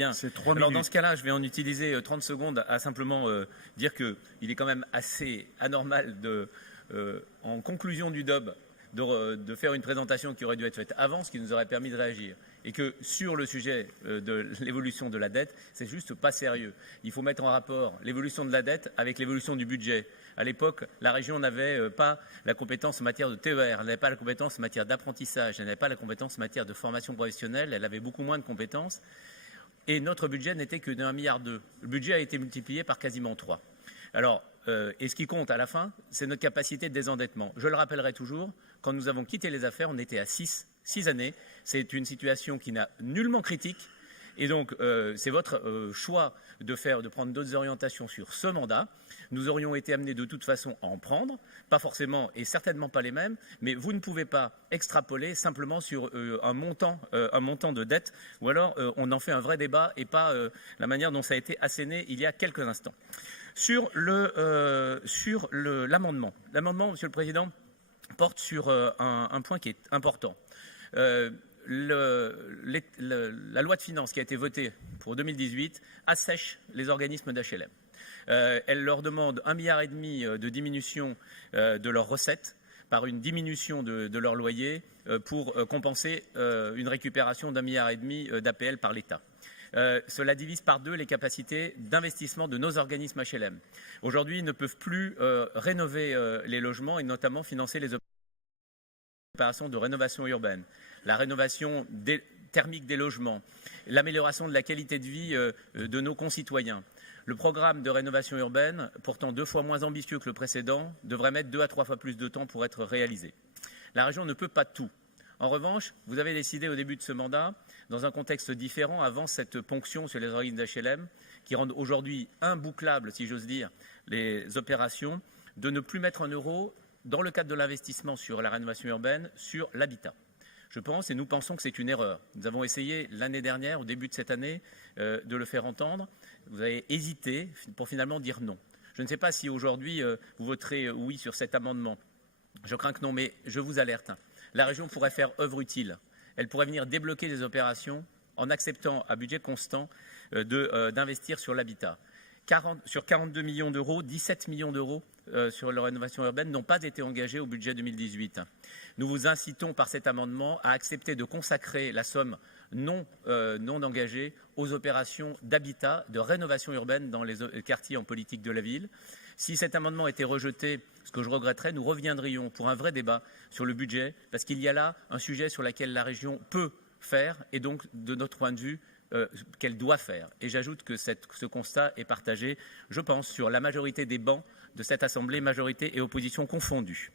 Bien. C'est 3 Alors minutes. dans ce cas-là, je vais en utiliser 30 secondes à simplement dire qu'il est quand même assez anormal en conclusion du DOB de faire une présentation qui aurait dû être faite avant, ce qui nous aurait permis de réagir. Et que sur le sujet de l'évolution de la dette, c'est juste pas sérieux. Il faut mettre en rapport l'évolution de la dette avec l'évolution du budget. À l'époque, la région n'avait pas la compétence en matière de TER, elle n'avait pas la compétence en matière d'apprentissage, elle n'avait pas la compétence en matière de formation professionnelle, elle avait beaucoup moins de compétences. Et notre budget n'était que de 1,2 milliard. Le budget a été multiplié par quasiment 3. Alors, et ce qui compte à la fin, c'est notre capacité de désendettement. Je le rappellerai toujours, quand nous avons quitté les affaires, on était à 6 années. C'est une situation qui n'a nullement critique. Et donc, c'est votre choix de prendre d'autres orientations sur ce mandat. Nous aurions été amenés de toute façon à en prendre, pas forcément et certainement pas les mêmes, mais vous ne pouvez pas extrapoler simplement sur un montant de dette, ou alors on en fait un vrai débat et pas la manière dont ça a été asséné il y a quelques instants. Sur l'amendement, Monsieur le Président, porte sur un point qui est important. La loi de finances qui a été votée pour 2018 assèche les organismes d'HLM. Elle leur demande 1,5 milliard de diminution de leurs recettes par une diminution de leur loyer pour compenser une récupération d'1,5 milliard d'APL par l'État. Cela divise par 2 les capacités d'investissement de nos organismes HLM. Aujourd'hui, ils ne peuvent plus rénover les logements et notamment financer les opérations de rénovation urbaine, la rénovation thermique des logements, l'amélioration de la qualité de vie de nos concitoyens. Le programme de rénovation urbaine, pourtant 2 fois moins ambitieux que le précédent, devrait mettre 2 à 3 fois plus de temps pour être réalisé. La région ne peut pas tout. En revanche, vous avez décidé au début de ce mandat, dans un contexte différent, avant cette ponction sur les organismes d'HLM, qui rendent aujourd'hui imbouclables, si j'ose dire, les opérations, de ne plus mettre un euro dans le cadre de l'investissement sur la rénovation urbaine, sur l'habitat. Je pense et nous pensons que c'est une erreur. Nous avons essayé l'année dernière, au début de cette année, de le faire entendre. Vous avez hésité pour finalement dire non. Je ne sais pas si aujourd'hui vous voterez oui sur cet amendement. Je crains que non, mais je vous alerte. La région pourrait faire œuvre utile. Elle pourrait venir débloquer des opérations en acceptant à budget constant d'investir sur l'habitat. Sur 42 millions d'euros, 17 millions d'euros sur la rénovation urbaine n'ont pas été engagés au budget 2018. Nous vous incitons par cet amendement à accepter de consacrer la somme non engagée aux opérations d'habitat, de rénovation urbaine dans les quartiers en politique de la ville. Si cet amendement était rejeté, ce que je regretterais, nous reviendrions pour un vrai débat sur le budget, parce qu'il y a là un sujet sur lequel la région peut faire, et donc, de notre point de vue, qu'elle doit faire. Et j'ajoute que ce constat est partagé, je pense, sur la majorité des bancs de cette Assemblée, majorité et opposition confondues.